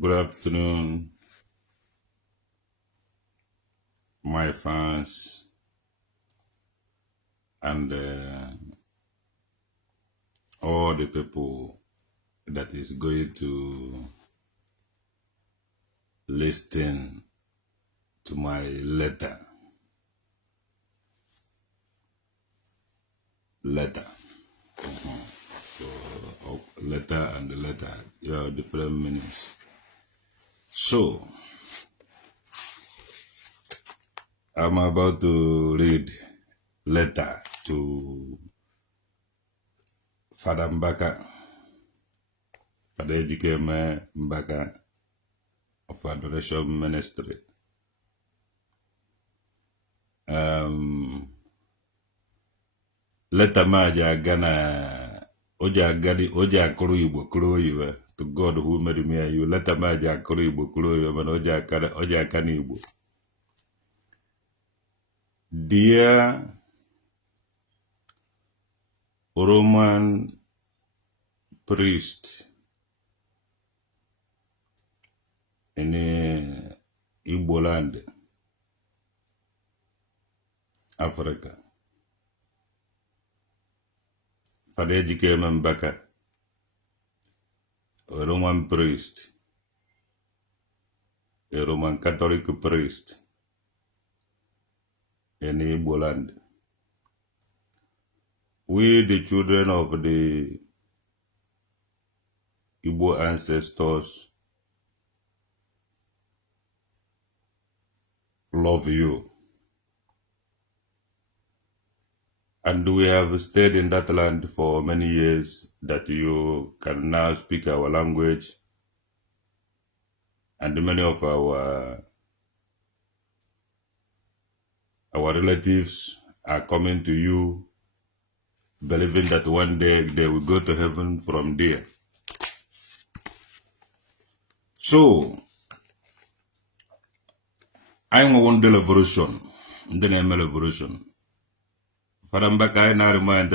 Good afternoon, my fans, and all the people that is going to listen to my letter. So, letter and the letter, different meanings. So, I'm about to read letter to Father Mbaka, Father Ejike Mbaka of Adoration Ministry. Letter maja gana oja akuru Igbo kuru Igbo to God who made me and you. Letter maja akuru Igbo kuru Igbo man oja akana Igbo. Dear Roman priest in Igbo land, Africa, Father Ejike Mbaka, a Roman priest, a Roman Catholic priest in Igbo land. We, the children of the Igbo ancestors, love you. And we have stayed in that land for many years that you can now speak our language. And many of our relatives are coming to you, believing that one day they will go to heaven from there. So, I want the revolution, the name revolution. Father Mbaka, I remind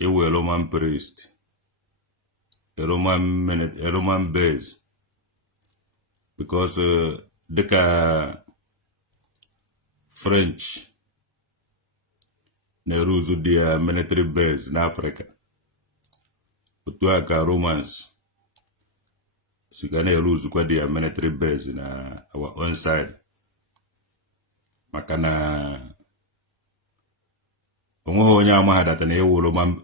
you a Roman priest, a Roman base, because the French ne rule their military base in Africa. Utuaka Romans, Sigane rule their military base in our own side. Makana ongo nya mahada na Roman,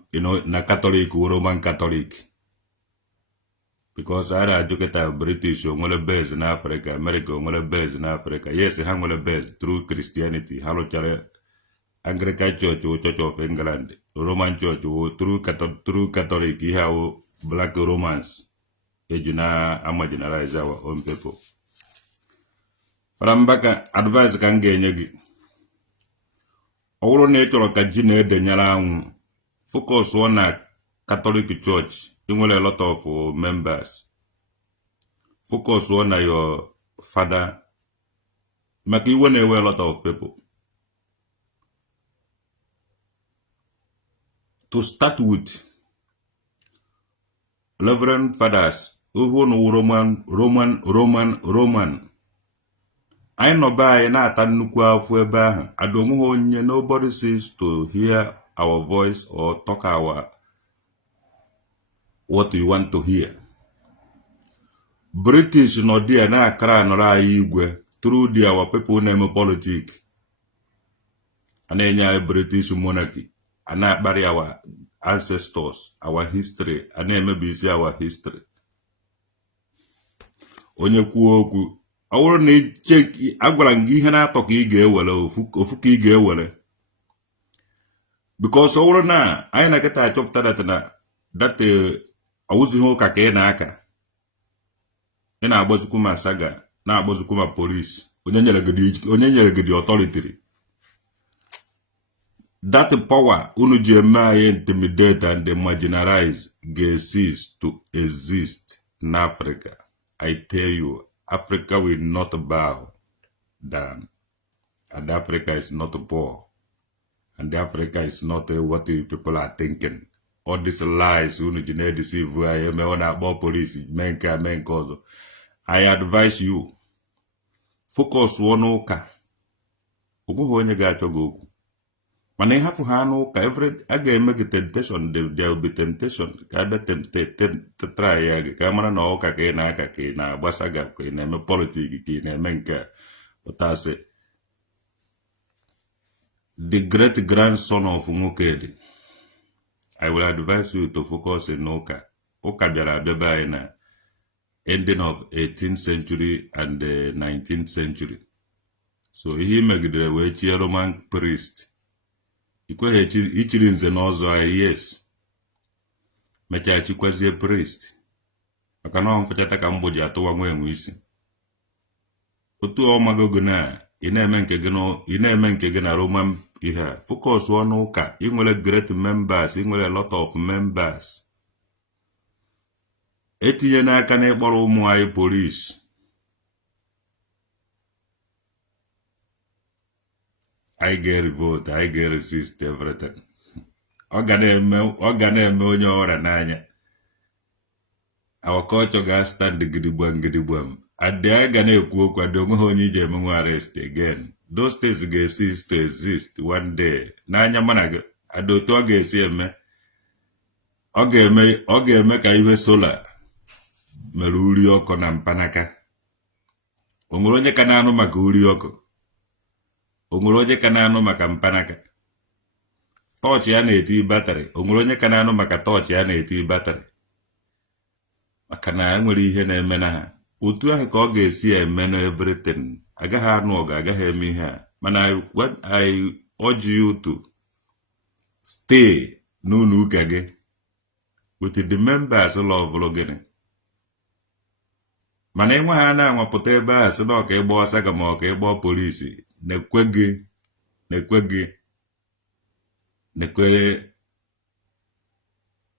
na Catholic, Roman Catholic. Because I educate British ongo base in Africa, America ongo base in Africa. Yes, hango base through Christianity. Hello, chare. Anglican Church or Church of England, Roman Church or true Catholic, you have black Romans. Ejuna ama generalize our own people. From Mbaka advice can gain you. Our nature ka jine de nyala focus on Catholic Church. You will a lot of members. Focus on your father. Make you a lot of people. To start with, Reverend Fathers, Roman. I know by na tanukwa fueba. I don't know nobody says to hear our voice or talk what you want to hear. British no dear na kra no ra igwe through our people name politics. And then British monarchy. And not bury our ancestors, our history, and then maybe see our history. Onye kwuo okwu, awuru na check agwara ngi ihe na atọ ka ị ga-ewere ofu ka ị ga-ewere. Because awuru na anyị na keta achọpụta that awuzi ho ka ị na-aka. Ị na-agbazikwu ma saga, na-agbazikwu ma police, onye nyere gị authority. That power may intimidate and marginalize cease to exist in Africa. I tell you, Africa will not bow down. And Africa is not poor. And Africa is not what the people are thinking. All these lies, deceive, police, men cause. I advise you, focus on ụka. Ogwuhu onye ga-achọ gị okwu. Mana ịhafụ ha n'ụka, a ga-eme gị temptation, there will be temptation. Ka abịa try ya gị, ka mara na ụka ka ị na-aka, ka ị na-agbasa gị, ka ị na-eme politics, ka ị na-eme nke a. Ụtasị. The great grandson of Nwokedi, I will advise you to focus in ụka. Ụka bịara abịaba anyị na ending of 18th century and the 19th century. So ihe megidere wee chie Roman priest. Ikweghị ichiri nze n'ọzọ anyị, yes. Mechaa chikwazie priest. Maka na ọ mfechata ka mgbo ji atụwa nwa enwe isi. Otu ọmagogo na ị na-eme nke gị na Roman ihe a. Focus ọnụ ụka. Ị nwere great members, ị nwere a lot of members. Etinye n'aka na ịkpọrọ ụmụ anyị police. I get revolt, I get resist everything. Ọ ga na-eme onye ọra n'anya. Our culture ga stand gidigbam. Adị anyị ga na-ekwu okwu adị onweghị onye ije emenwe arrest again. Those things ga-cease to exist one day. N'anya mana gị, adị otu ọ ga-esi eme. Ọ ga-eme ka ihe sola mere uri ọkụ na mpanaka. O nwere onye ka na-anụ maka uri ọkụ. O nwere onye ka na-anụ maka mpanaka. Tọọchị ya na-eti batrị. O nwere onye ka na-anụ maka tọọchị ya na-eti batrị. Maka na enwere ihe na-eme na ha. Otu ahụ ka ọ ga-esi eme na everything. Agaghị anụ ọgụ, agaghị eme ihe a. Mana I urge you to stay n'ụlọ ụka gị with the members lọvụrụ gịnị. Mana enwe ha na-anwapụta ebe a sị na ọka ịgba ọsaga ma ọka ịgba polisi. Nekwere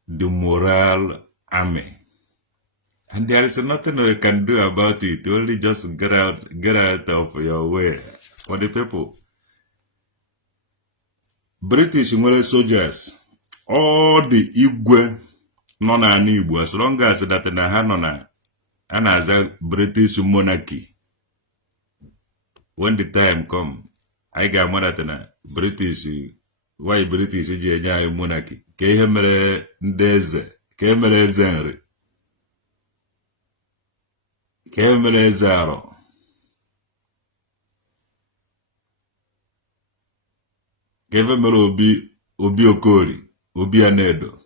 the moral army. And there is nothing you can do about it. Only just get out of your way. For the people. British nwere soldiers. All the Igwe nọ na Igbo, as long as that na ha nọ na anaza British monarchy. When the time come, I got mad at na British, why British ji enye anyị monarchy? Ka ihe mere ndị eze, ka ihe mere eze nri, ka ihe mere eze arọ. Ka ihe mere obi okori, obi anedo.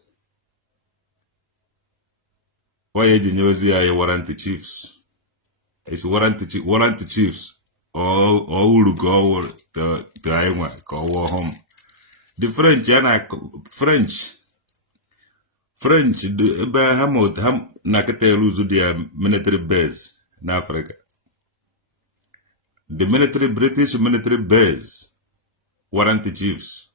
Why eji nye ozi anyị warrant chiefs? It's warrant chiefs. Or uru ka ọ wụrụ to anyị nwa ka ọ wụọ home. The French ebe ha na-akịta eluzu dị military base na Africa. The British military base warrant chiefs.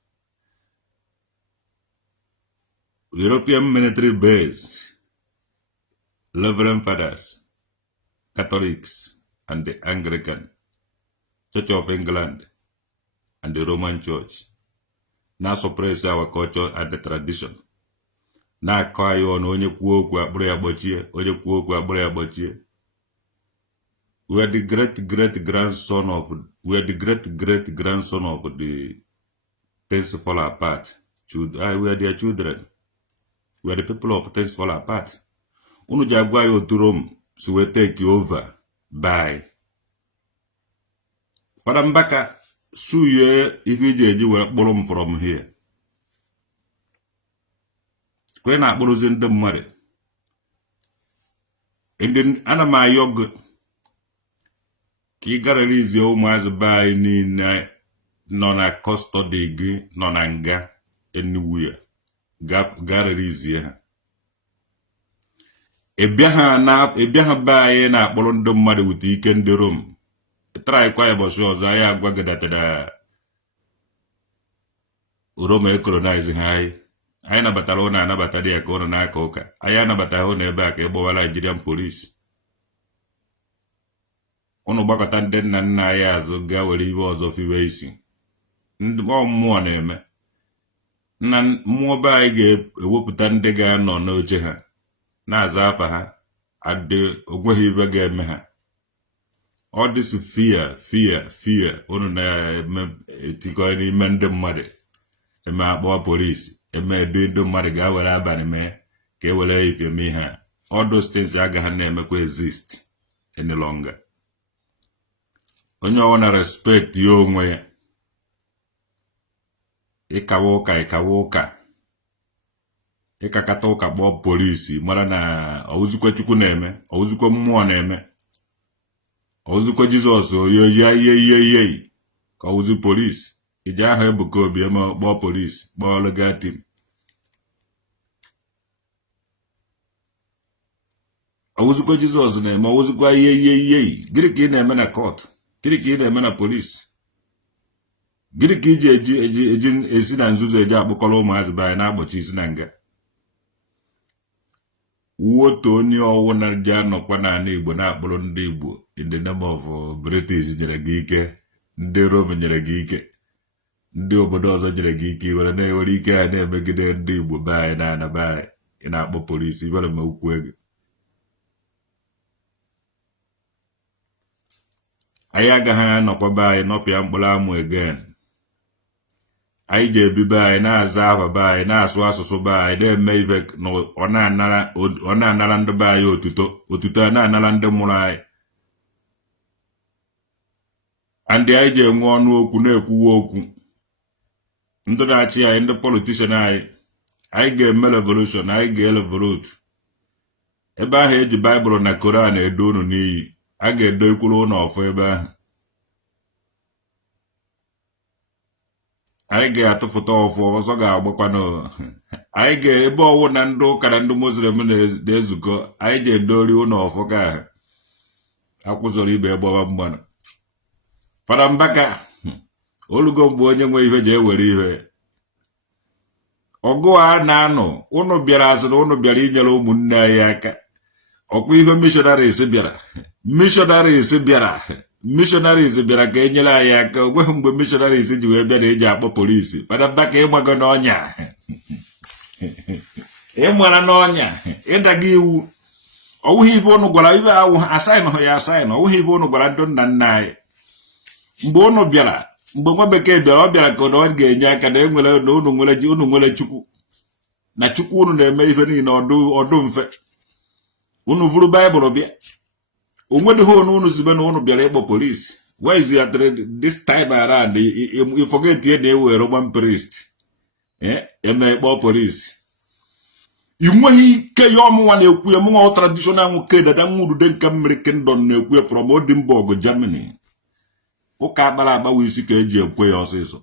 European military base, Reverend Fathers, Catholics, and the Anglican Church of England, and the Roman Church. Now suppress our culture and the tradition. Now call you on onye kwuo okwu akpụrụ ya gbochie, onye kwuo okwu akpụrụ ya gbochie. We are the great grandson of the things fall apart. We are their children. We are the people of things fall apart. Unu jagwa yo turum, so we take you over. Bye. Father Mbaka, sue you if you were born from here. When I was in the muddy. And then Anama Yog Kigaraliz yo mas by nona custody nonanga anywhere. Garaliz ya. Ebiaha baye na akpọrọ ndị mmadụ wute ike ndị Rom. Try kwa ebosi ọzọ anyị agwagedatara Rome colonize ha anyị nabatara ụna anabata dị ya ka ụnụ n'aka ụka. Anyị anabata hụ na ebe a ka ịgbọwala Nigerian police. Ụnụ gbakọta ndị nna nna anyị azụ gaa were iwe ọzọ fiwe isi. Ndị mmụọ na-eme. Nna mmụọ be anyị ga-ewepụta ndị ga-anọ n'oche ha. Na-aza afa ha. and the Ogwehiva game. All this fear. Ono na tiko any mende made. Ema abo police. Ema doing do made ga wala bani me. Ke wala if you me ha. All those things aga hane ko exist any longer. Onye wanna respect yo mwe. Ikawoka. Ikakatoka bo police. Mara na awuzukwe chuku neme. Awuzukwe mmụọ neme. Awuzukwe Jesus ye. Ka awuzu police. Ija ha ebuka obi ema bo police. Bo loga team. Awuzukwe Jesus neme. Awuzukwe ye. Giri ka ị na-eme na court. Giri ka ị na-eme na police. Giri ka eji esi na nzuzo eji akpụkọrọ ụmụazị be anyị na-agbochi isi na nga. Woto onye ọwụ na ji anọkwa n'ala Igbo na-akpọrọ ndị Igbo in the name of British nyere gị ike, ndị Rome nyere gị ike, ndị obodo ọzọ nyere gị ike, were na-ewere ike ha na-emegide ndị Igbo be anyị na be anyị, ị na-akpọ polisi ibere ma ukwu ego. Anyị agaghị anọkwa be anyị nọpịa mkpụrụ amụ again. Anyị ga-ebibe anyị na-aza afa be anyị na-asụ asụsụ be anyị na-eme ibe ọ na-anara ndị be anyị otuto a na-anara ndị mụrụ anyị. Ndị anyị ji enwe ọnụ okwu na-ekwuwe okwu ndị na-achị anyị, ndị politishan anyị ga-eme revolution, anyị ga-elevolute ebe ahụ eji Baịbụl na Koran edo unu n'iyi, a ga-edo ikwuru ụlọ ọfọ ebe ahụ. Anyị ga-atụfụta ọfọ ọzọ ga-agbakwanụ. Anyị ga-ebe ọwụ na ndị ụka na ndị Muslim na-ezukọ, anyị ga-edori ụlọ ọfọ ka ahụ akwụzọrọ ibe ebe ọba mgbanụ. Fada Mbaka olugo mgbe onye nwe ihe ji ewere ihe. Ọgụ a na-anụ unu bịara asị na unu bịara inyere ụmụnne anyị aka. Ọkwa ihe missionaries bịara ka enyere anyị aka. Ogweghị mgbe missionaries ji wee bịa na eji akpọ polisi. Fada Mbaka ịgbago n'ọnya. Ịmara n'ọnya. Ịdaga iwu. Ọwụghị ibe unu gwara ibe awụ asaịn ya asaịn. Ọwụghị ibe unu gwara ndị nna nna anyị. Mgbe unu bịara, mgbe nwa bekee bịara, ọ bịara ka ọ ga-enye aka na enwere na unu nwere Chukwu. Na Chukwu unu na-eme ihe niile ọdụ mfe. Unu vuru Baịbụl bịa. Onwedịghị unu zibe na unu bịara ịkpọ polisi. Why is it this time around you forget ihe na-ewe Roman priest? Eme ịkpọ polisi. I nweghị ike ya ọmụnwa na-ekwu ya, mụnwa traditional nwoke dada nwurude nke mmiri Kingdom na-ekwu ya from Edinburgh, Germany. Ụka akpara agbawa isi ka eji ekwe ya ọsịsọ.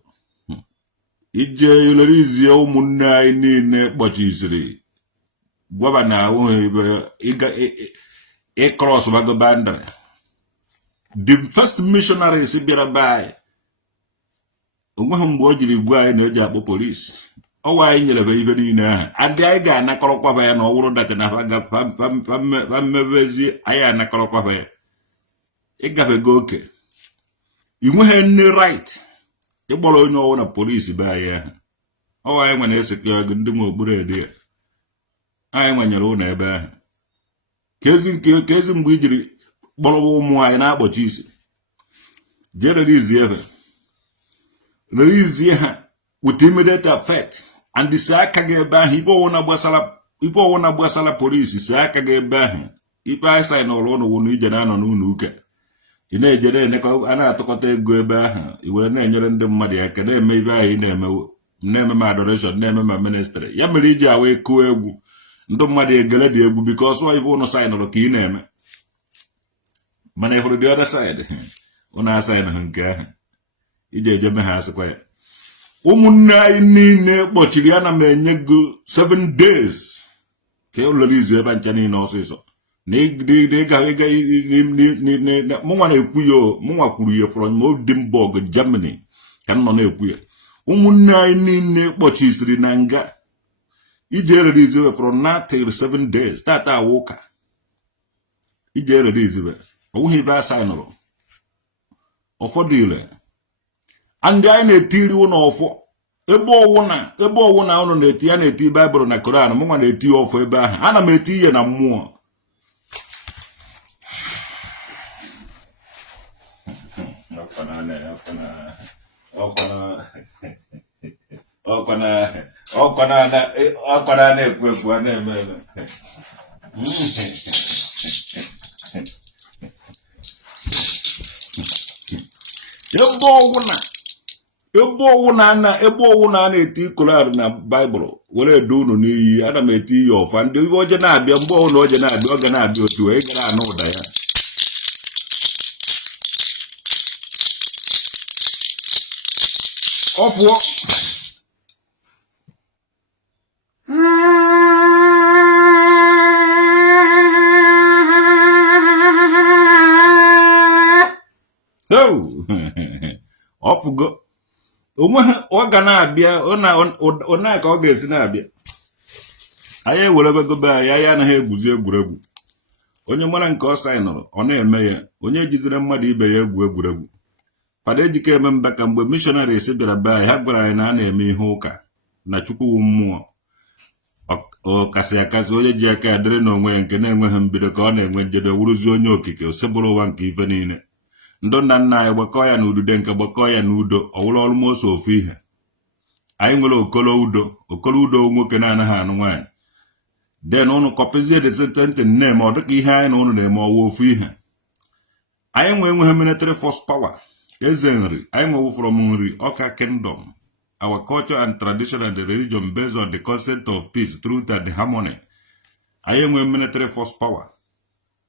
Ije ilerizie ụmụnne anyị niile kpọchisiri gwaba na cross bago bandara. The first missionaries bịara by onweghị mgbe o jiri gwa anyị na eji akpọ polisi. Ọwa anyị nyere ibe niile ahụ. Adị anyị ga-anakọrọkwaba ya na ọ wụrụ data na mmebezi anyị anakọrọkwaba ya. Ịgafego oke. I nweghị nne right ịkpọrọ onye ọwụ na polisi be anyị ahụ. Ọwa anyị nwere esekwa ndị nwe okpuru ede ya. Anyị nwanyere ụlọ ebe ahụ. Kezi mgbe i jiri kpọrọ ụmụ anyị na-akpọchi isi. Jee release ha with immediate effect. And si aka gị ebe ahụ ibe ọwụ na gbasara polisi si aka gị ebe ahụ. Ipe anyị saị n'ụlọ ụlọ wụ na ije na-anọ n'ụlọ ụka. Ị na-ejere a na-atụkọta ego ebe ahụ. I were na-enyere ndị mmadụ aka na-eme ibe ahụ ị na-eme ma adoration, na-eme ma ministry. Ya mere iji awa ekuo egwu. Ndị mmadụ egele dị egwu because ọ ibe ụnụ saịnụrụ ka ị na-eme. Mana ịfụrụ the other side, ụnụ asaịnụ nke ahụ. Iji ejeme ha asịkwa ya. Ụmụnne anyị niile kpọchiri ya na m enye gị 7 days ka ụlọ izu ebe ncha niile ọsịsọ. Mụnwa na-ekwu ya, mụnwa kwuru ya from Edinburgh, Germany ka m nọ na-ekwu ya. Ụmụnne anyị niile kpọchisiri na nga. Ije release we from now till 7 days. Tata woka. Ije release we. Owu ba sainoro. Ofo dile. And I na-etiri ụnọ ọfọ. Ebe ọwụna ụnọ na-eti ya na-eti Baịbụl na Koran, mụnwa na-eti ọfọ ebe ahụ. Ana m eti ihe na mmụọ. ebe ọwụ na-eti kolar na Baịbụl were edo unu n'iyi ana m eti iyi ọfa ndị ibe oje na-abịa mgbe ọwụ na oje na-abịa oge na-abịa otu wee gara anụ ụda ya ọfụọ ọfụgo onwe ọ ga na-abịa ona ka ọ ga-esi na-abịa anyị ewerego be anyị anaghị egwuzi egwuregwu onye mara nke ọ saịnụrụ ọ na-eme ya onye jizire mmadụ ibe ya egwuregwu Fada Ejike Mbaka mgbe missionaries bịara be anyị ha gwara anyị na a na-eme ihe ụka na Chukwu mmụọ ọkasị akasị onye ji aka ya dịrị n'onwe ya nke na-enweghị mbido ka ọ na-enwe njedo wuruzi onye okike osebụrụ ụwa nke ife niile ndụ nna nna anyị gbakọọ ya na udude nke gbakọọ ya na udo ọwụrụ ọlụmoso ofu ihe anyị nwere okolo udo nwoke na-anaghị anụ nwaanyị den ụnụ kọpịzie desententị na-eme ọ dịka ihe anyị na ụnụ na-eme ọwa ofu ihe anyị enweghị military force power eze nri anyị nwewu from nri ọka kingdom our culture and tradition and the religion based on the concept of peace truth and harmony anyị enweghị military force power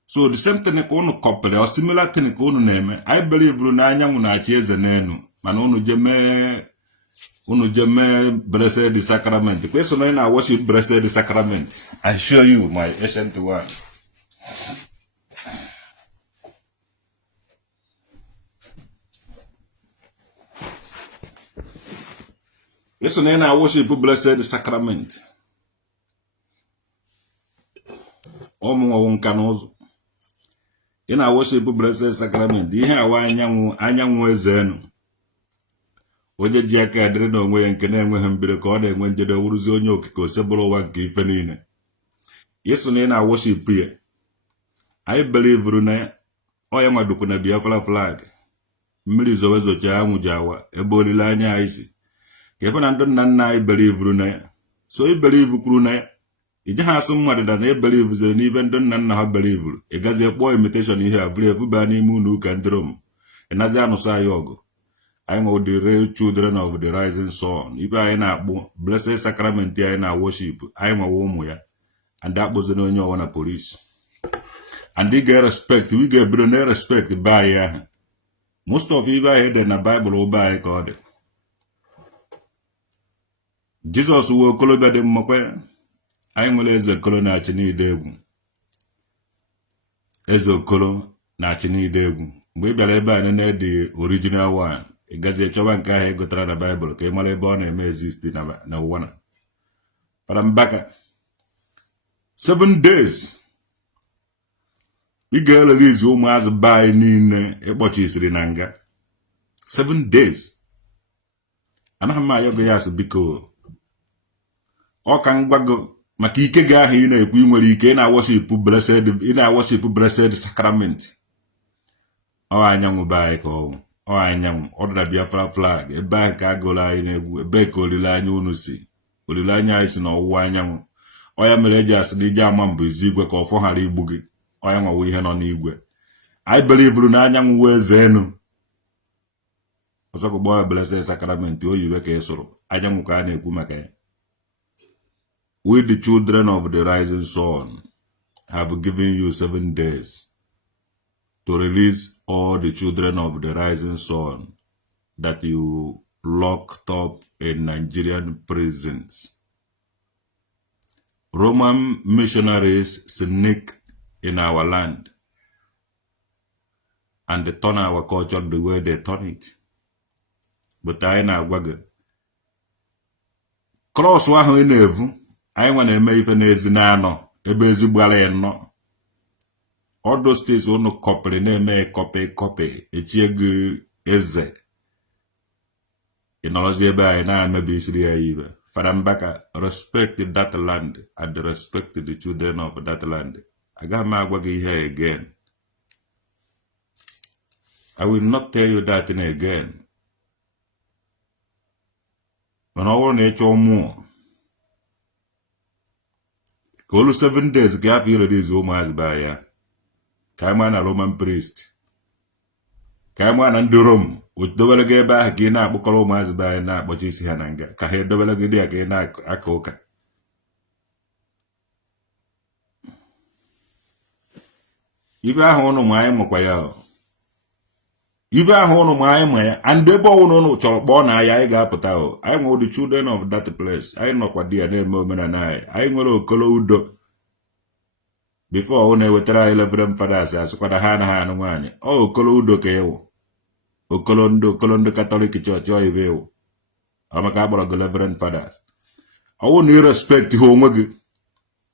so the same thing ka unu kọpịrị or similar thing ka unu na-eme I believe na anyanwụ na-achị eze n'elu mana unu je mee blessed sacrament kwa eso na na worship blessed sacrament I show you my ancient one eso na worship blessed sacrament ọmụnwụ nka n'ụzọ ị na-worship blessed sacrament ihe awa anyanwụ eze enu onye ji aka adịrị n'onwe ya nke na-enweghị mbido ka ọ na-enwe njedo wuruzi onye okike osebụrụ ụwa nke ife niile yeso na ị na-worship ya anyị belivuru na ya ọ ya nwadukwu na Biafra flag mmiri zowe zocha anwụ ji awa ebe olileanya anyị si ka ebe na ndị nna nna anyị belivuru na ya so ibelivu kwuru na ya ije ha asụ mmadụ da na ebelivu zere n'ibe ndị nna nna ha belivuru ị gazie kpọọ imitation ihe a bụrụ evuba n'ime ụlọ ụka ndị Rom ịnazi anụsọ anyị ọgụ anyị nwe the real children of the rising sun ibe anyị na-akpụ blessed sacrament anyị na worship anyị nwewe ụmụ ya and akpụzina onye ọwa na police and ị ga-respect we ga-ebido na respect be anyị ahụ most of ibe anyị dị na Bible ụba anyị ka ọ dị Jizọs wee okolobịa dị mmakwa anyị nwere eze okolo na-achị n'ide egwu eze okolo na-achị n'ide egwu mgbe ị bịara ebe anyị na-edi original one ị gazie chọba nke ahụ egotara na Bible ka ị mara ebe ọ na-eme exist na ụwa na Fada Mbaka 7 days ị ga-elelizi ụmụazụ be anyị niile ịkpọchisiri na nga 7 days anaghị m ayọgo ya asị biko ọ ka ngwago maka ike gị ahụ ị na-ekwu ị nwere ike ị na-worship blessed sacrament ọ anyanwụ be anyị ka ọ anyanwụ ọ dịra Biafra flag ebe ahụ ka agụrụ anyị na-egwu ebe ka olileanya unu si olileanya anyị si na ọwụwa anyanwụ ọ ya mere eji asị na ije ama mbụ izu igwe ka ọfọ ghara igbu gị ọ ya nwawo ihe nọ n'igwe anyị belivuru na anyanwụ wee zee enu ọzọkụ gbaa blessed sacrament oyiwe ka ị sụrụ anyanwụ ka a na-ekwu maka ya we the children of the rising sun have given you 7 days to release all the children of the rising sun that you locked up in Nigerian prisons. Roman missionaries sneak in our land and they turn our culture the way they turn it. But I na-agwa gị cross ahụ ị na-evu anyị nwa na-eme ife n'ezi na-anọ ebe ezigbara ya nọ all those things unu kọpịrị na-eme kọpị echie gị eze ị nọrọzi ebe anyị na-emebi isiri ya ibe Fada Mbaka respect that land and respect the children of that land agaghị m agwa gị ihe again I will not tell you that thing again. When I want to show more. All 7 days, I feel this woman's by ya. Come on, a Roman priest. Come on, and Rome. With double get back again, I book Roman's by na, but you see Hananga. Kahe double get again, a coca. If I honor my moquaya. If I honor my and the bone no born I got potao. I know the children of that place. I know what dear name moment and I know Colodo. Before one we try 11 fathers as kwa hana one. Oh, Colodo keo. O Colondo Catholic Church or Iveo. I'm a couple of 11 fathers. I won't respect home again.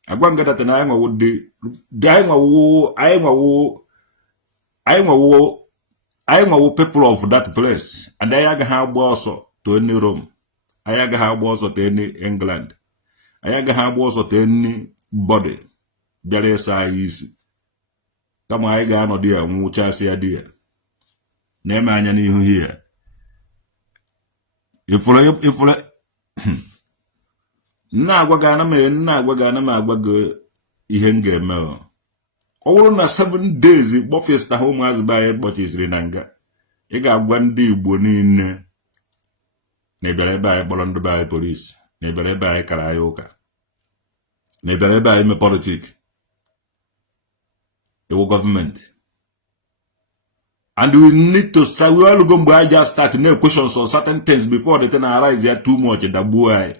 I won't get at an I would be dying a war. I'm a people of that place, and I have also to any Rome. I have also to any England. I have also to any body. There is easy. Come I got no dear, which I say dear. Name any who here. If na wagana me na wagana ma wago ihenge me. All na 7 days, Buffy's the home as by but is Renanga. I got 1 day bonin. Never by Bolondo by police. Never by Karaoke. Never by me politic. The government. And we need to say we all go by just start no questions on certain things before they can arise here too much in the boy.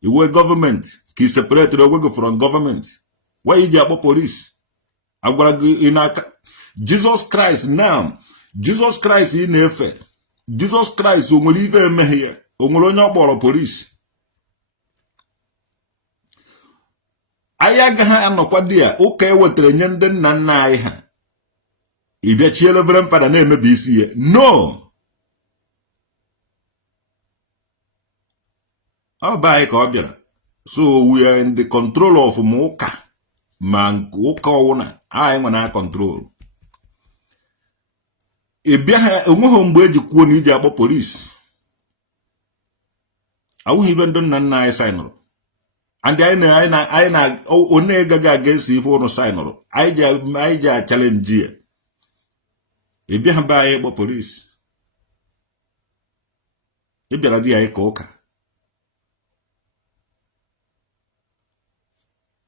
You were government. Ki separate the work from government. Why is there police? I'm gonna go in a Jesus Christ now. Jesus Christ in effect. Jesus Christ will leave him here. Ongolonya boro police. Ayaga ha anokwa dia. Okay, wetere nyende na nna ha. Ibia chiele vrem pada na eme BC. No. How ba ka obiara. So we are in the control of Moka. Man Oka wona. I am na control. Ibia ha onwo mgbe eji kwuo na iji agbo police. Awu even don na nna sign. And I na one gaga against if no sign. I ja challenge here. Ibia ha ba agbo police. Ibia di ay ko ka.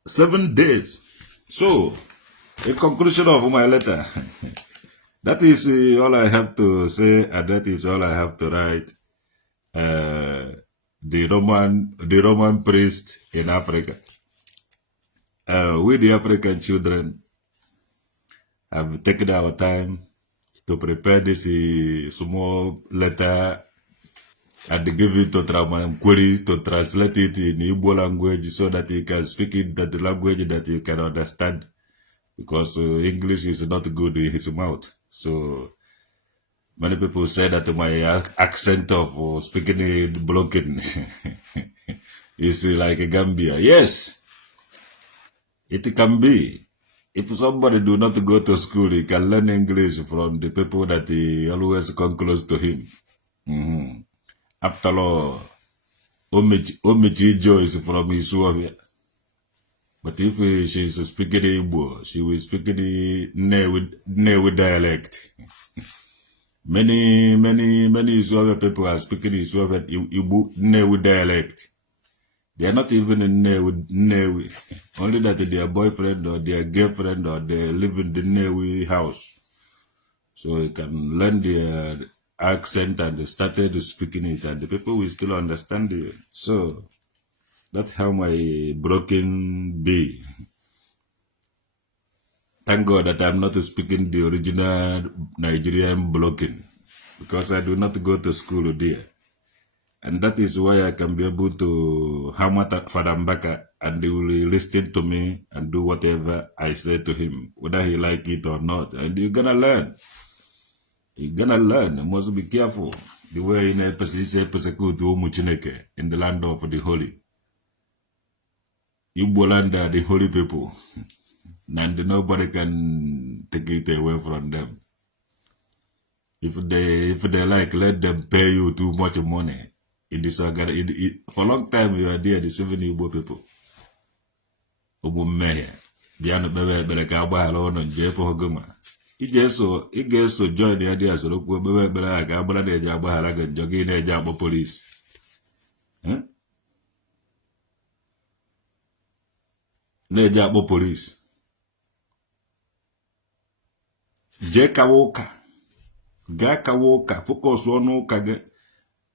7 days. So, a conclusion of my letter. That is all I have to say, and that is all I have to write. The Roman priest in Africa. We the African children have taken our time to prepare this small letter and give it to Tramanquiri to translate it in Igbo language so that you can speak it that language that you can understand, because English is not good in his mouth. So many people say that my accent of speaking it broken is like a Gambia. Yes, it can be. If somebody do not go to school, he can learn English from the people that he always come close to him. After all, Omechi Joe is from Isuavia. But if she is speaking Igbo, she will speak the Newe dialect. Many Isuavia people are speaking Isuavia Igbo Newe dialect. They are not even in Newe. Only that their boyfriend or their girlfriend or they live in the Newe house. So you can learn their accent and they started speaking it and the people will still understand it. So that's how my broken be. Thank God that I'm not speaking the original Nigerian blocking, because I do not go to school there. And that is why I can be able to hammer Father Mbaka and they will listen to me and do whatever I say to him, whether he like it or not. And you're gonna learn. You're gonna learn. You must be careful. The way in a persecute in the land of the holy. Igbo land are the holy people. And nobody can take it away from them. If they like, let them pay you too much money. For a long time you are there deceiving Igbo people. Biano bebe ka agbahara ọnụ nje efe ogoma. Ị ga-eso join ya dị asoro kwuo bebe ka agbara na-eji agbahara gị njọ gị na-eji akpọ polisi. Na-eji akpọ polisi. Jee kawa ụka. Gaa kawa ụka. Focus ọnụ ụka gị.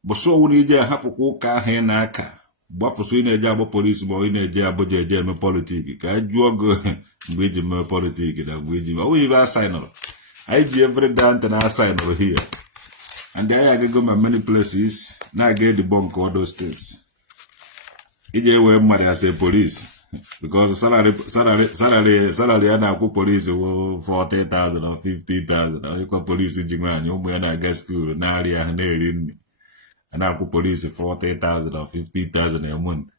Bụsọ ọwụ na ije ahapụkwa ụka ahụ ị na-aka. Gbapụsụ ị na-eje agbọ polisi ma ị na-eje Abuja eje eme politiki ka a jụọ gị mgbe iji mee politiki na mgbe iji ọ ibe asainụrụ anyị ji every day na asainụrụ here and anyị agago ma many places na-aga edebunk all those things iji ewe mmadụ as a police because salary a na-akwụ polisi wụ 40,000 or 50,000 onye polisi ji nwaanyị ụmụ ya na-aga skuulu na-arịa ahụ na-eri nri na-akwụ polisi 40,000 or 50,000 a month.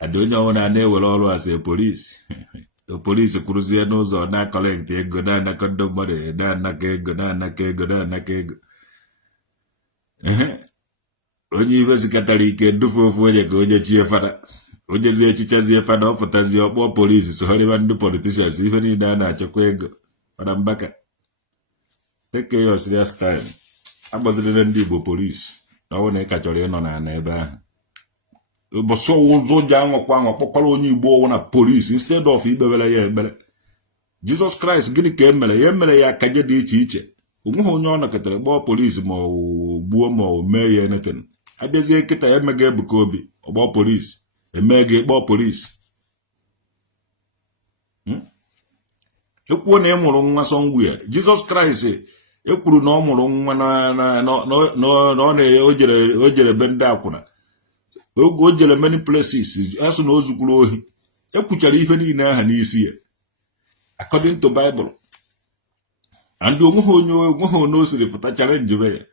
And onye ọbụla na-ewere ọrụ as a police. Polisi kwụrụzie n'ụzọ na-akọlekt ego na-anakọ ndị mmadụ na-anaka ego. Onye ibe sikatara ike ndufe ofu onye ka onye chie fada. Onyezie echichazie fada ọ pụtazie ọkpọ polisi soghọrịba ndị politicians ife niile a na-achọkwa ego. Fada Mbaka. Take your serious time. Agbazirire ndị Igbo polisi. Ọ na ka chọrọ ịnọ na ebe ahụ. Ụbọchị ụzọ ji anwakwa kpọkwara onye Igbo ọwụ na polisi instead of ikpebere ya ekpere. Jesus Christ gịnị ka emere ya emere ya akaje dị iche iche. Onweghị onye ọ nọkọtara kpọọ polisi ma ọ gbuo ma ọ mee ya anything. Abịazie kịta ya emega Ebuka Obi ọgbọ polisi eme gị kpọọ polisi. Ekwuo na ị mụrụ nwa somewhere. Jesus Christ ekwuru na ọ mụrụ nwa na o jere be ndị akwụna oge o jere many places asụ na o zukwuru ohi ekwuchara ife niile aha n'isi ya according to Bible and onweghị onye o siri pụta challenge be ya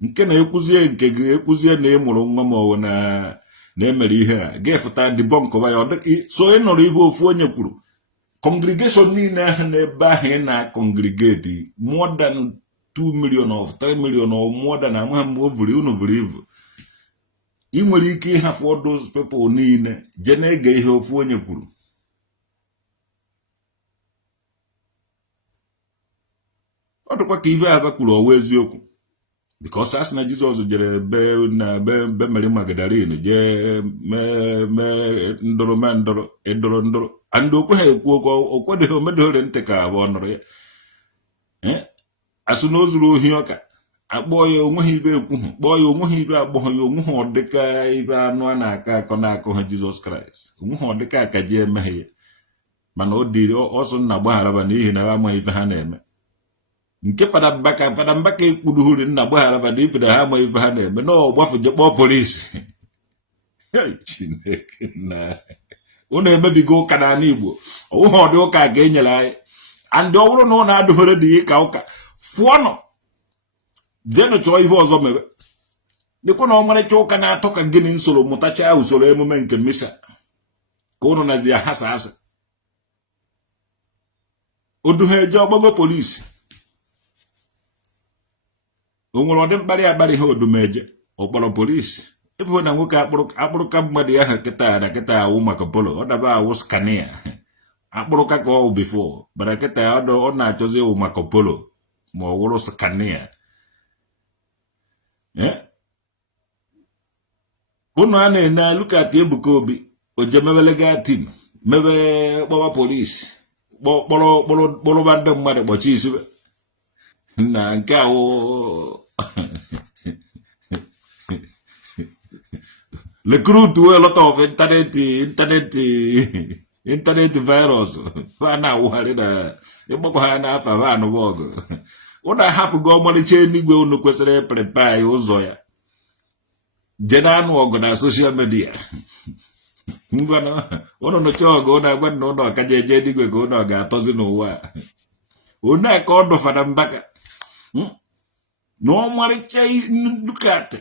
nke na ekwuzie nke gị ekwuzie na ị mụrụ nwa ma ọ na emere ihe a ga-efụta debunk ya so ị nọrọ ibe ofu onye kwuru congregation niile ahụ n'ebe ahụ ị na-congregate more than 2 million or 3 million or more than amaghị unu vuru ivu ị nwere ike ịhafụ all those people niile je na-ege ihe ofu onye kwuru ọ dịkwa ka ibe aba kwuru ọwa eziokwu because asị na Jizọs jere be Mary Magdalene jee mee ndọrọ and okwe ha ekwu okwedeghị omedoghere ntị ka abụọ nụrụ ya asụ na o zuru ohi ọka akpọọ ya onweghị ibe ekwughị kpọọ ya onweghị ibe agbọghọ ya onweghị ọdịka ibe anụ a na-aka akọ na-akọ ha Jizọs Kraịst onweghị ọdịka aka ji emeghe ya mana ọ dịrị ọsọ nna gbagharaba n'ihi na ha amaghị ife ha na-eme nke Fada Mbaka ekwurughuri nna gbagharaba na ife na ha amaghị ife ha na-eme na ọ gbafuje kpọọ polisi Chineke na unu emebigo ụka n'ala Igbo ọwụghị ọdị ụka ka e nyere anyị andị ọ bụrụ na ọ na-adụghere dị ka ụka fụọnụ jenu chọọ ihe ọzọ mebe dịkwa na ọmarịcha ụka na-atọ ka gịnị nsoro mụtacha usoro emume nke misa ka unu nazi ya hasa asa oduhe eje ọgbago polisi o nwere ọdị mkparị akparị ha odumeje ọkpọrọ polisi ebe na nwoke akpụrụka mmadụ ya ha kịta awụ maka polo ọ daba awụ skania akpụrụka ka ọ bifo bara kịta ọ na-achọzi ịwụ maka polo ma ọ wụrụ skania unu a na-ene lukati Ebuka Obi oje mebelega tim mebe kpọwa polisi kpọrọba ndị mmadụ kpọchi isibe na nke awụ recruit a lot of internet virus fa na-awụgharị na ịgbakwa ha n'afọ ha anụba ọgụ ụnụ ahapụgo ọmarịcha enigwe unu kwesịrị prepare ụzọ ya je na anụ ọgụ na soshal midia ngwana ụnụ nụcha ọgụ ụnụ agwa na ụnụ ọka je eje enigwe ka ụnụ ga-atọzi n'ụwa onye aka ọdụ Fada Mbaka na ọmarịcha lukatị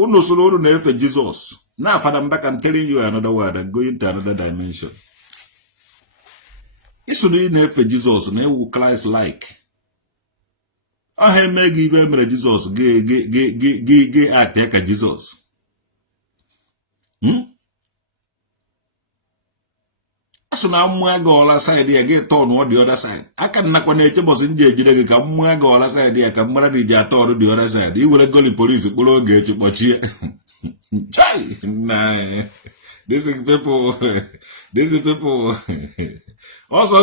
unu soro unu na-efe Jizọs na Fada Mbaka. I'm telling you another word and going to another dimension. Isoro ị na-efe Jizọs na ewu Christ like aha eme gị ibe mere Jizọs gị ate ka Jizọs. Asụ na mmụọ gị ọla side ya gị tọọ n'ọ dị other side. Aka nnakwa na-eche bọsị ndị ejide gị ka mmụọ gị ọla side ya ka mmara dị ji atọ ọrụ dị other side. Iwere goli polisi kpụrụ oge echi kpọchie. Chai! Nah. These people. Also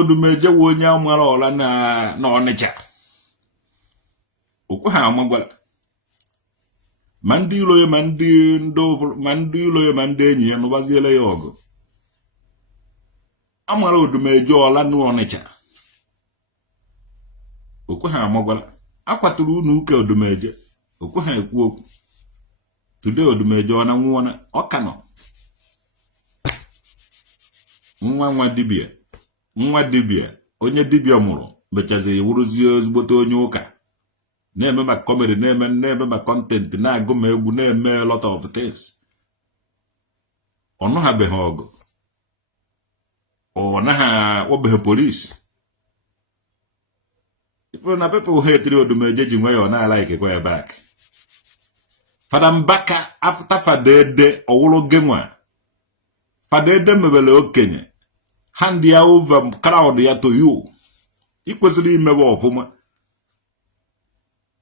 odumeje wo onye amara ọla na Ọnịcha. Okwu ha amagwala. Ma ndị ilo ya ma ndị ilo ya ma ndị enyi ya nụbaziele ya ọgụ. Amara odumeje ọla na Ọnịcha. Okwu ha amagwala. Akwaturu unu uke odumeje. Okwu ha ekwu okwu. Today odumeje ọ na nwụọ ọka nọ. Nwa dibia onye dibia mụrụ mechazi wuruzie ezigbote onye ụka. Na-eme ma comedy na-eme ma content na-agụ ma egwu na-eme a lot of things. Ọnụ ha beghị ọgụ. Ọ naghị obeghị police. People na people hate odumeje ji nwe ya ọ na-ala ikekwe ya back. Fada Mbaka after Fadede owuru genwa. Fadede mebele okenye. Hand ya over crowd ya to you. Ikwesịrị imewe ọfụma.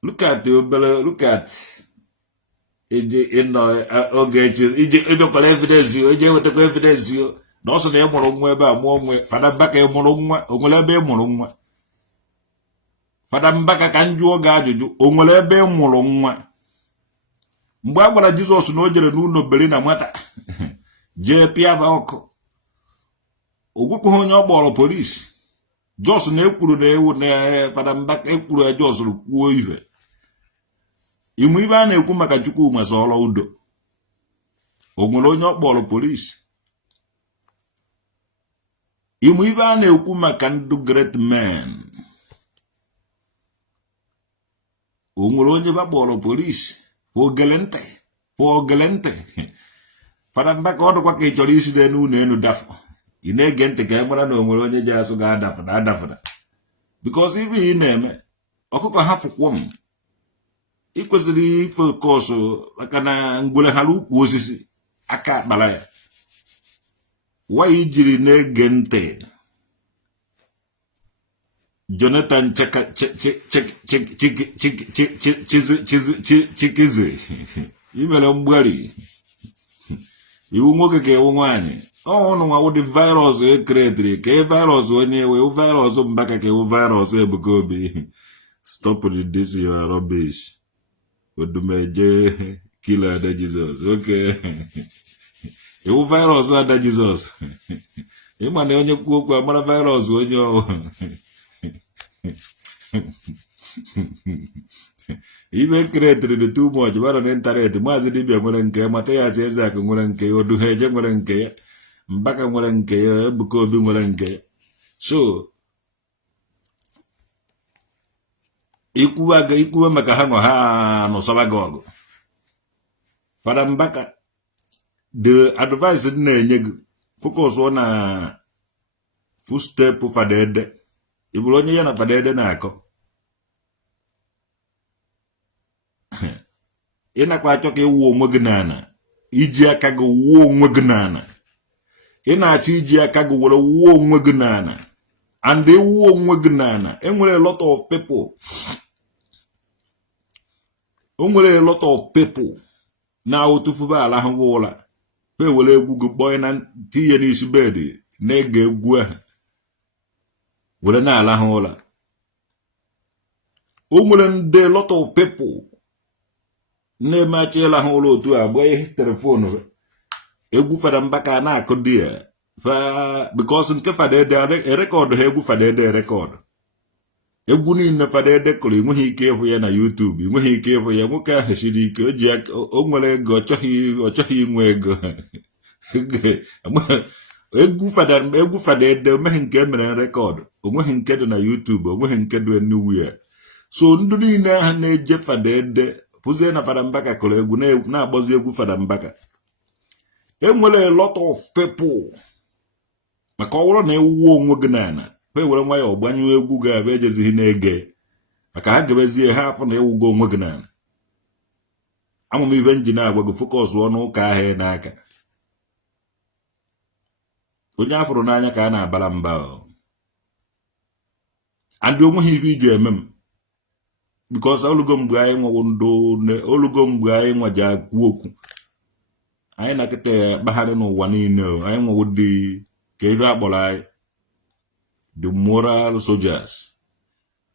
Look at ije kwara evidence yo, ije wetakwa evidence yo. Na ọsọ na ịmụrụ nwa ebe a mụọ nwa. Fada Mbaka ịmụrụ nwa, o nwere ebe ịmụrụ nwa. Fada Mbaka ka njụọ ga ajụjụ, o nwere ebe ịmụrụ nwa. Mgbe a gwara Jizọs na o jere n'ụlọ beri na nwata jee pịaba ọkụ, ogwukwu onye ọ kpọrọ polisi. Jos na-ekwuru na ewu na Fada Mbaka ekwuru ya Jos kwuo ihe. Ịmụ ibe a na-ekwu maka Chukwu masọrọ udo. O nwere onye ọ kpọrọ polisi. Ịmụ ibe a na-ekwu maka ndị great men. O nwere onye ba kpọrọ polisi. Ogele ntị. Fada Mbaka ọ dịkwa ka ị chọrọ isi n'elu enu dafụ. Ị na-ege ntị ka mara na o nwere onye ji asụ ga-adafụda. Because ibe ị na-eme ọkụkọ ha fụkwọ m. Ị kwesịrị ifokọs maka na ngwere hara ukwu osisi aka akpara ya. Why jiri na-ege ntị Jonathan Chikizi imere mgbari iwu nwoke ka ewu nwaanyị ọnụ nwa wụdị virus ekretiri ka virus onye ewe virus Mbaka ka ewu virus Ebuka Obi. Stop this your rubbish. Odumeje killer Ada Jesus. Okay. Ewu virus Ada Jesus. Ịma na onye kwuo okwu amara virus onye ọwụ. Ibe created the too much bara na internet. Maazị dibia nwere nke, Mathias Ezeak nwere nke, Oduheje nwere nke, Mbaka nwere nke, Ebuka Obi nwere nke. So ikuwe maka ha nọ ha n'ụsọba gị ọgụ. Fada Mbaka, the advice dị na-enye gị focus na footstep Fadede. Ị bụrụ onye ya na Fadede na-akọ. Ị nakwa achọ ka ewu onwe gị n'ana, iji aka gị wuo onwe gị n'ana. Ị na-achọ iji aka gị were wuo onwe gị n'ana. And ewu onwe gị n'ana, enwere a lot of people. Onwere a lot of people na otufuba ala ahụ ụla. Pe were egwu gị kpọọ na tinye n'isi bed na-ege egwu ahụ. Were na ala ahụ ụla. Onwere ndị lot of people na-eme achịla ha ụlọ otu a gbaa ihe telefonu egwu Fada Mbaka na-akụ dị ya because nke Fadede rekọdụ ha egwu Fadede rekọdụ egwu niile Fadede kụrụ enweghị ike ịhụ ya na YouTube, enweghị ike ịhụ ya. Nwoke ahụ siri ike, o nwere ego, ọ chọghị inwe ego. Egwu Fadede onweghị nke emere rekọdụ, onweghị nke dị na YouTube, onweghị nke dị anywhere. So ndị niile ahụ na-eje Fadede pụzie na Fada Mbaka kụrụ egwu na-agbazi egwu Fada Mbaka. Enwere a lot of people maka ọwụrụ na ewuwe onwe gị n'ana pe were nwa ya ọgbanyụ egwu ga-abụ ejezighị na-ege maka ha gebezie ha afọ na ewugo onwe gị n'ala amụm ibe nji na-agwa gị focus ọnụ ụka ahụ n'aka onye afụrụ n'anya ka a na-abara mba andị onweghị ibe iji eme m because olugo mgbe anyị nwawo ndo olugo mgbe anyị nwaji akwu okwu anyị na kịta kpagharị n'ụwa niile anyị nwawo dị ka ebe akpọrọ anyị the moral soldiers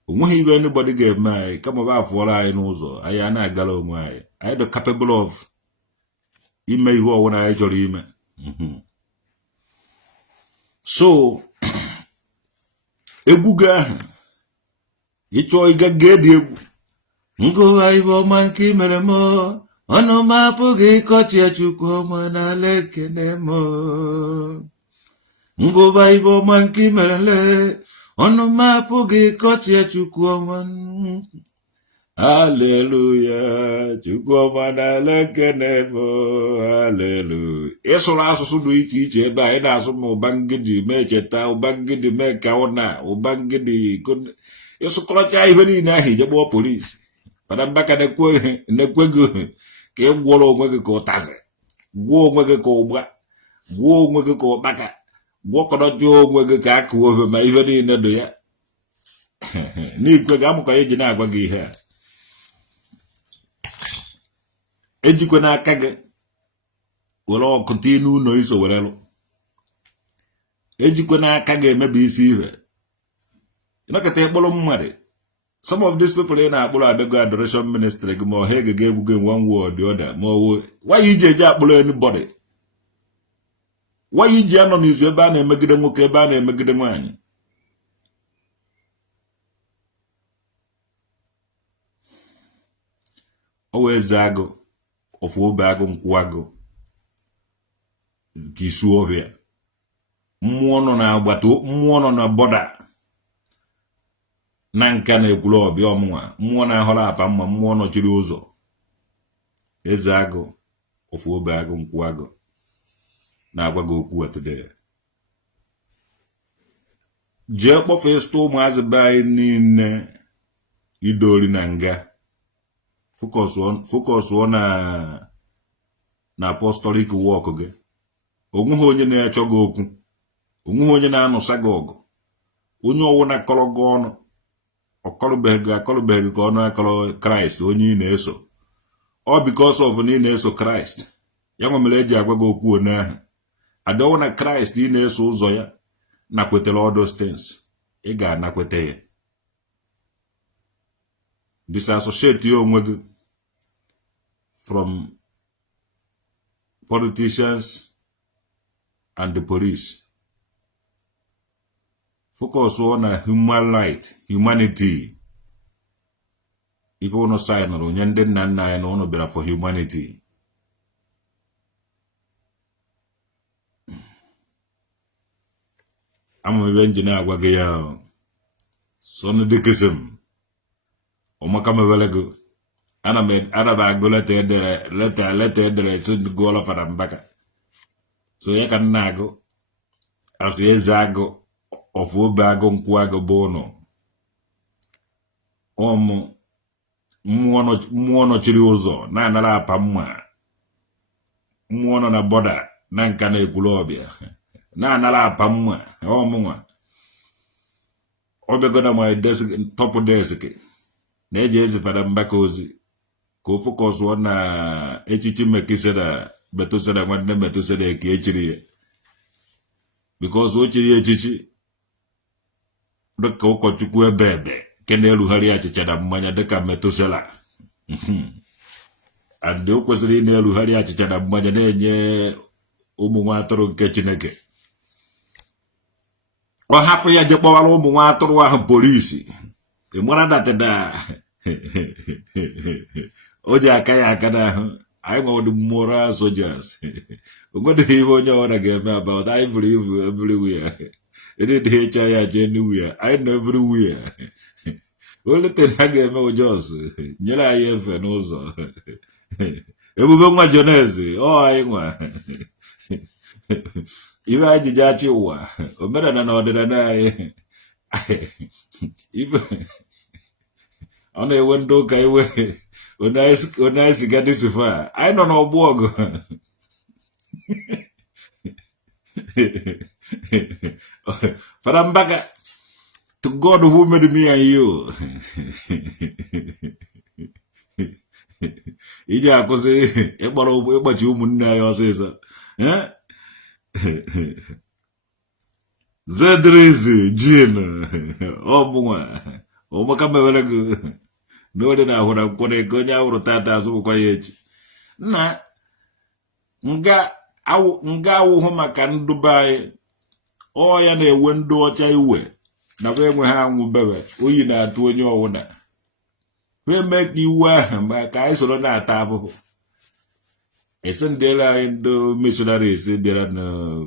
onweghị ibe anybody ga-eme anyị kama ba afụọrọ anyị n'ụzọ anyị a na-agara onwe anyị anyị dị capable of ime ihe ọwụna anyị chọrọ ime so egwu gị ahụ ịchọ ịga gee dị egwu ngụwa ibe ọma nke mere m ọnụ m apụghị ịkọchi Chukwu ọma n'ala ekene m ngụwa ibe ọma nke mere le ọnụ m apụghị ịkọchi Chukwu ọma haleluya Chukwu ọma n'ala ekene m haleluya ịsụrụ asụsụ dị iche iche ebe anyị na-asụ ma ụbangidi mee cheta ụbangidi mee kaụna ụbangidi ịsụkọrọcha ihe niile ahụ ije gbụọ polisi Fada Mbaka na-ekwe gị ka ị gwọrọ onwe gị ka ụtazị gwụọ onwe gị ka ụgba gwụọ onwe gị ka ụkpaka gwọkọrọcha onwe gị ka akụ ofe ma ihe niile dị ya n'ikwe gị amụka eji na-agwa gị ihe a ejikwe n'aka gị were ọkụta inu ụlọ iso were lụ ejikwe n'aka gị emebi isi ihe ịnọkọta ịkpụrụ mmadụ some of these people in akpụrụ adego adoration ministry gị ma ọ ha egege egwugo in one way or the other ma ọwụ why iji eji akpụrụ anybody why iji anọ n'izu ebe a na-emegide nwoke ebe a na-emegide nwaanyị o wee eze agụ ofu obe agụ nkwụ agụ nke isi ọhịa mmụọ nọ na agbata mmụọ nọ na bọda na nka na-ekwuru ọbịa ọmụnwa mmụọ na-ahọrọ apa mma mmụọ nọchiri ụzọ eze agụ ofu obe agụ nkwụ agụ na-agwa gị okwu today jee kpọfe ịstụ ụmụazị be anyị niile idori na nga focus na apostolic work gị onweghị onye na-achọ gị okwu onweghị onye na-anụsa gị ọgụ onye ọwụ na-akọrọ gị ọnụ akọrọbeghị ka ọnụ akọrọ Kraịst onye ị na-eso ọ because of na ị na-eso Kraịst ya nwe mere eji agwa gị okwu onye ahụ adọwụ na Kraịst ị na-eso ụzọ ya nakwetara all those things ị ga-anakwete ya disassociate ya onwe gị from politicians and the police. Focus on a human right, humanity. People no sign or nyende nana and ono bera for humanity. I'm a engineer wagaya. Son dikism. Omakama velego. Ana made Araba go letter to go all of Fada Mbaka. So ya can nago as ye zago of Ubago Nkwago Bono. Muono chiriozo, na nala pamma. Muono na boda, nankane globia. Na nala pamma, mwa. Obegona my desk top desk. Neje Fada Mbaka ozi. Ko focus na echichi mekisera beto sera nwanne beto sera ke echiri because o chiri echichi dịka ụkọchukwu ebe ke na-erugharị achịcha na mmanya dịka metosela and o kwesịrị ị na-erugharị achịcha na mmanya na-enye ụmụ nwa atụrụ nke Chineke ọ hafụ ya je kpọwara ụmụ nwa atụrụ ahụ polisi ị mara datịda oje aka ya aka n'ahụ anyị nwe the moral soldiers ogwede ihe onye ọra ga-eme about everywhere they did HIA anywhere I know everywhere only thing ha ga-eme ujos nyere anyị efe n'ụzọ ebube nwa Joneze ọ anyị nwa iwe ajije achị ụwa omenala na ọdịnala anyị Even on a window, when I get this far, I don't know Borgo. But I'm back to God who made me and you. Ija akụzi ịkpọrọ ịgbachi ụmụnne anyị ọsịsọ zedrizi jin ọmụnwa ụmụka mewere gị n'ode na ahụra nkwere ka onye ahụrụ tata azụbụkwa ya echi nna nga awụhụ maka ndụbe anyị ọ ya na-ewe ndị ọcha iwe na be enwe ha anwụ bebe oyi na-atụ onye ọwụna eme ka iwu ahụ ma ka anyị soro na-ata abụbụ esi ndịele anyị ndị missionaries bịara na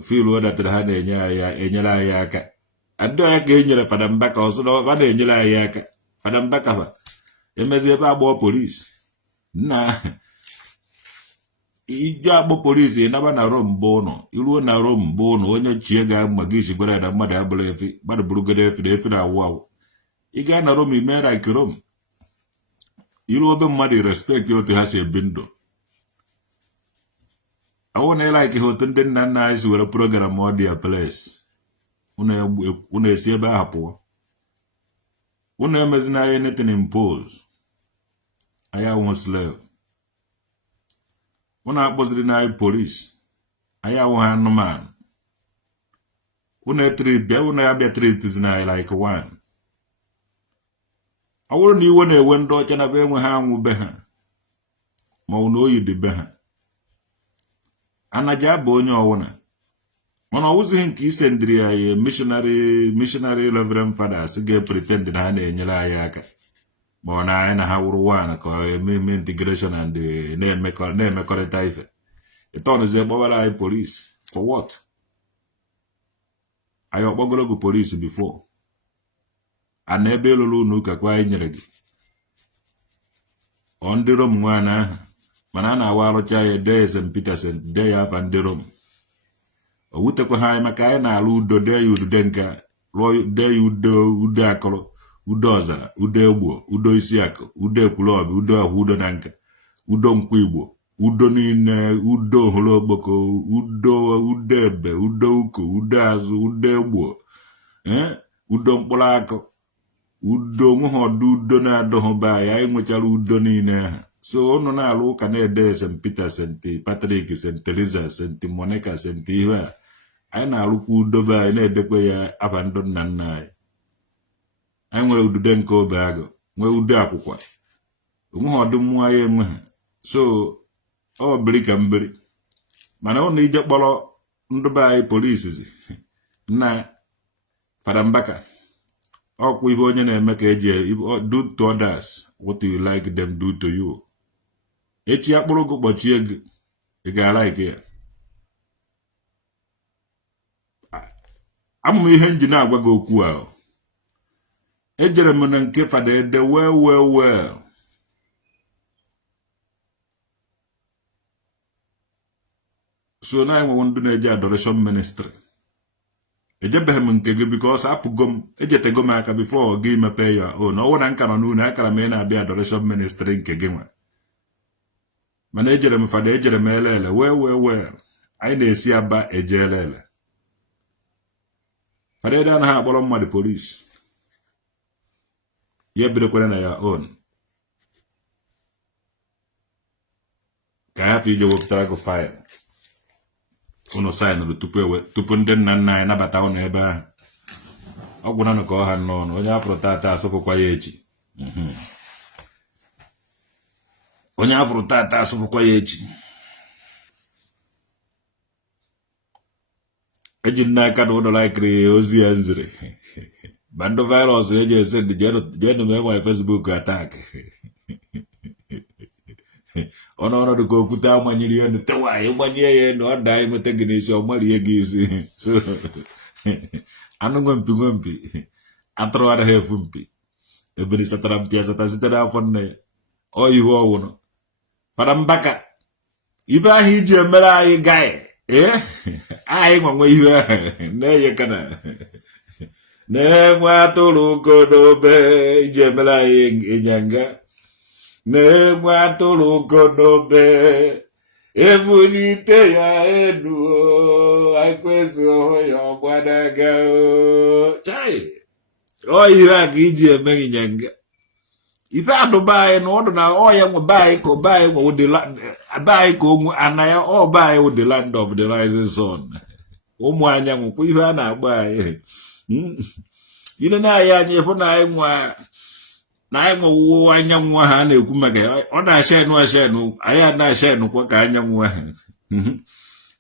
filu datara ha na-enyere anyị aka adị ya ka e nyere Fada Mbaka ọsọ na ha na-enyere anyị aka Fada Mbaka ha emezi ebe agbọ polisi na ije agbọ polisi ịnaba na Rome bụ ụnọ iruo na Rome bụ ụnọ onye chie ga-ama gị isi gwara ya na mmadụ abụrụ efi mmadụ bụrụgoro efi na efi na-awụ awụ ị gaa na Rome imere nke Rome iru obe mmadụ respect otu ha si ebi ndụ awụ na ịlaiki ha otu ndị nna nna anyị si were program ọ dị ya place unu esi ebe ahụ pụọ unu emezina anyị anything impose anyị awụ slave unu akpọziri na anyị police anyị awụ ha anụmanụ unu ya bịa treat na anyị like one ọ bụrụ na iwe na-ewe ndị ọcha na be enwe ha anwụ be ha ma ọ na oyi dị be ha anaja bụ onye ọwụna mana ọ wụzighị nke ise ndịrị anyị missionary reverend fathers ga-pretend na ha na-enyere anyị aka ma ọ na anyị na ha wụrụ one ka eme integration and na-emekọrịta ife ịtọnụzie kpọbara anyị police for what anyị ọkpọgoro gị police before ana ebe ịlụrụ unu ụka kwa anyị nyere gị ọ ndị Rom nwaanyị ahụ mana a na-awa arụcha ya dee St. Peterson dee ya afa ndị Rom o wutekwa ha anyị maka anyị na-alụ udo dee ya udude nka rụọ dee ya udo akụrụ udo ọzara udo egbo udo isiakụ udo ekwulọbịa udo ọhụ udo na nka udo nkwụ Igbo udo niile udo oholo okpoko udo ebe udo uko udo azụ udo egbo udo mkpụrụ akụ udo nweghị ọdụ udo na-adọghọba anyị nwechara udo niile ha so unu na-alụ ụka na-ede St. Peter St. Patrick St. Teresa St. Monica St. ihe a anyị na-alụkwa udo be anyị na-edekwa ya aba ndụ nna nna anyị nwere udude nke obe agụ nwee udo akwụkwọ onweghị ọdụ mmụọ anyị enwe ha so ọ biri ka mbiri mana ụnụ ije kpọrọ ndụ be anyị polisi na Fada Mbaka ọkwụ ibe onye na-eme ka eji do to others what you like them do to you echi akpụrụ gị kpọchie gị ị ga-alaiki ya amụm ihe nji na-agwa gị okwu ahụ ejere m na nke Fada Ede well so na enwewo ndị na-eje adoration ministry ejebeghị m nke gị because apụgo m ejetego m aka before gị mepe ya o na ọwụ na nka nọ n'unu akara m ị na-abịa adoration ministry nke gị nwa mana ejere m Fada ejere m elele well anyị na-esi Aba eje elele Fada Ede anaghị akpọrọ mmadụ polisi ya ebidokwara na ya own ka ya ije wepụtara gị faịlụ unu saịnụrụ tupu ndị nna nna anyị nabata unu ebe ahụ ọ gwụnanụ ka ọ ha n'ọnụ onye afụrụ tata asụpụkwa ya echi onye afụrụ tata asụpụkwa ya echi eji n'aka na ụlọ laikiri ozi ya nziri bandụ virus eji ese ndị jenụ m enwe Facebook attack ọnọdụ ka okwute amanyere ya tewa ịgbanye ya enu ọ daa nweta gị n'isi ọ marie gị isi so anụ nwempi atụrụ anaghị efu mpi ebiri satara mpi asata site n'afọ nne ya ọ ihu ọwụnụ Fada Mbaka ibe ahụ iji emere anyị gaị anyị nwanwe ihe ahụ atụrụ kodobe ijemela ịnyanga na-enwe atụrụ kodobe ebulite ya elu ekwesị ya ọgbadaga chai ọ ihe a ka iji eme ịnyanga ife adụba anyị na ọdụ na ọya nwe be anyị ka be anyị ka onwe ana ya ọ be anyị the land of the rising sun ụmụ anyanwụ kwa ihe a na-agba anyị ile na-anya anyị ịfụ na anyị nwewo anyanwụ ahụ a na-ekwu maka ọ na-ashenụ anyị a na-ashenụ kwa ka anyanwụ ahụ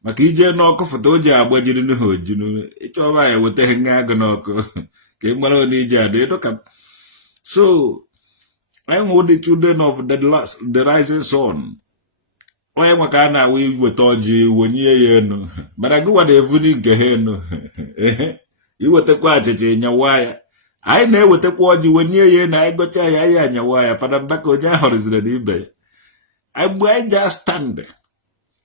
maka ije n'ọkụ foto o ji agbajiri n'ihe ojinu ịchọba anyị wetaghị nga agụ n'ọkụ ka ị mara na iji adị ịdụ ka so anyị nwe the children of the rising sun onye nwe ka a na-awụ iweta ọjị wenye ya enu mana gịwa na-evuli nke ha enu iwetakwa achịcha ịnyawa ya anyị na-ewetakwa ọjị wenye ya na anyị gọcha ya anyị anyawa ya Fada Mbaka onye ahụ rụziri n'ibe ya mgbe anyị ji stand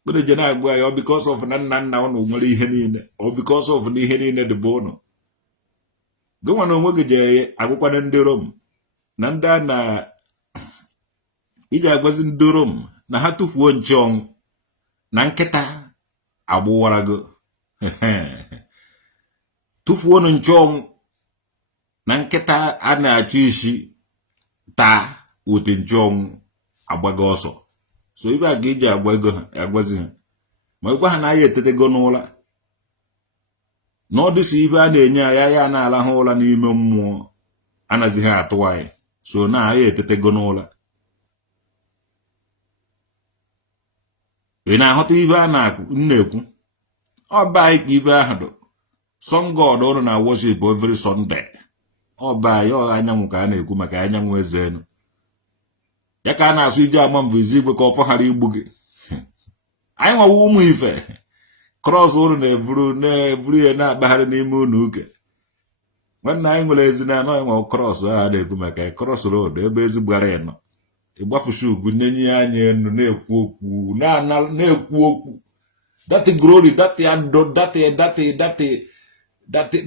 kpere je na-agwa ya ọ because of na nna nna ụnụ nwere ihe niile ọ because of na ihe niile dị bụ ụnụ gịnwa na onwe gị je agwụkwana ndị Rom na ndị a na iji agwazi ndị Rom na ha tụfuo ncheọnwụ na nkịta agbụwarago tụfuonu ncheọnwụ na nkịta a na-achọ isi taa wete ncheọnwụ agbago ọsọ so ibe a ga iji agwazi ha ma ịgwa ha na anya etetego n'ụla na ọ dịsị ibe a na-enye ya na-alahụ ụla n'ime mmụọ anazighị atụ anyị so na anya etetego n'ụla ị na-ahụta ibe a na-ekwu ọba anyị ka ibe ahụ dụ sun god ụnụ na worship every Sunday ọba anyị ọ anyanwụ ka a na-ekwu maka anyanwụ eze enu ya ka a na-asụ ije ama mbụ izi igwe ka ọfọ ghara igbu gị anyị nwawa ụmụ ife krọs ụnụ na-eburu ya na-akpagharị n'ime ụlọ uke nwanne anyị nwere ezi na anọ nwa krọs ahụ a na-ekwu maka krọs road ebe ezi gbara ịnọ ịgbafusi ugwu nenye anya enu na-ekwu okwu na-ekwu okwu dati glory dati ado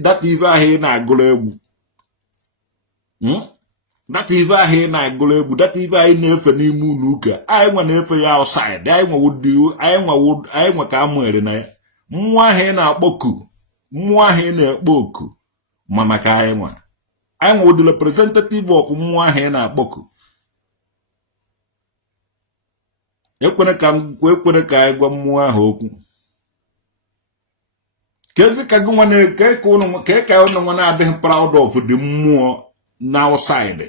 dati ibe ahụ ị na-agụrụ egwu dati ibe ahụ ị na-agụrụ egwu dati ibe anyị na-efe n'ime ụlọ ụka anyị nwa na-efe ya outside anyị nwe ka amụere na ya mmụọ ahụ ị na-akpọku mmụọ ahụ ị na-ekpo oku ma maka anyị nwe ụdị representative of mmụọ ahụ ị na-akpọku ekwere ka anyị gwa mmụọ ahụ okwu kezi ka gị nwa ka ụnụ nwa na-adịghị proud of the mmụọ na outside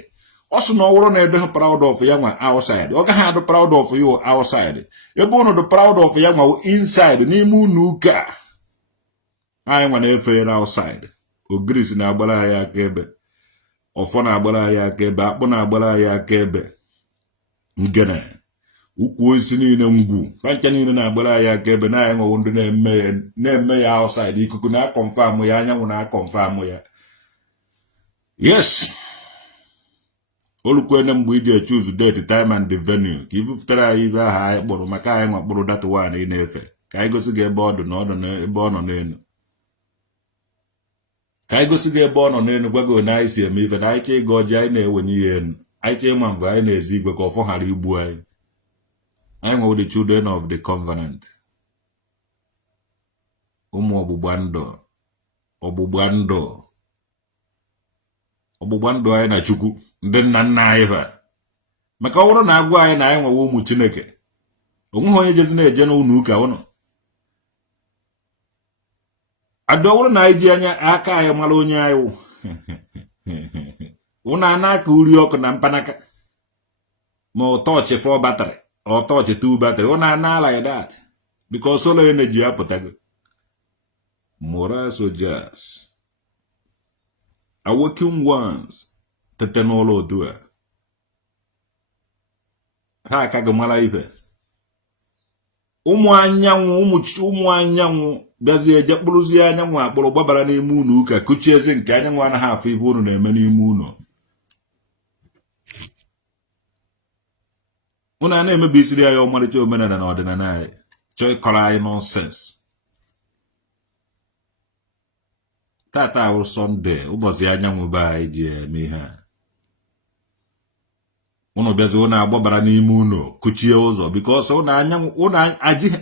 ọ sị na ọ wụrụ na edịghị proud of ya nwa outside ọ gaghị adị proud of you outside ebe ụnụ dị proud of ya nwa inside n'ime ụlọ ụka anyị nwa na-efe na outside ogris na-agbara anyị aka ebe ọfọ na-agbara anyị aka ebe akpụ na-agbara anyị aka ebe ngene ukwu osisi niile ngwu pancha niile na-agbara anyị aka ebe na anyị nwewo ndị na-eme ya outside ikuku na-akọnfam ya anyanwụ na-akọnfam ya yes olukwene mgbe iji choose date time and the venue ka ibupụtara anyị ibe aha anyị kpụrụ maka anyị nwa kpụrụ data one ị na-efe ka anyị gosi gị ebe ọ dị na ebe ọ nọ n'elu ka anyị gosi gị ebe ọ nọ n'elu gwa gị na anyị si eme ife na anyị chọọ ịga ọjị anyị na-ewenye ya enu anyị chọọ ịma mgbe anyị na-ezi igwe ka ọfọ ghara igbu anyị anyị nwewo the children of the covenant ụmụ ọgbụgba ndụ anyị na Chukwu ndị nna nna anyị ha maka ọ bụrụ na agwa anyị na anyị nwewo ụmụ Chineke onweghị onye jezi na-eje n'ụlọ ụka ụnụ adị ọ bụrụ na anyị ji anya aka anyị mara onye anyị wụ ụnụ a na-aka uri ọkụ na mpanaka ma ọtọchị 4 batrị ọtọchị 2 batrị ụnụ a na like that because solar energy apụtago moral soldiers awakened ones tete n'ụlọ odu a ha aka gị mara ife ụmụ anyanwụ bịazie eje kpụrụzie anyanwụ akpụrụ gbabara n'ime ụlọ ụka kuchie ezi nke anyanwụ anaghị afọ ibe unu na-eme n'ime ụlọ unu a na-emebisiri anyị ọmarịcha omenala na ọdịnala anyị chọọ ịkọrọ anyị nọnsens tata awụ Sunday ụbọchị anyanwụ be anyị ji eme ihe a ụnụ bịazi ụnụ agbabara n'ime ụlọ kuchie ụzọ because ụnụ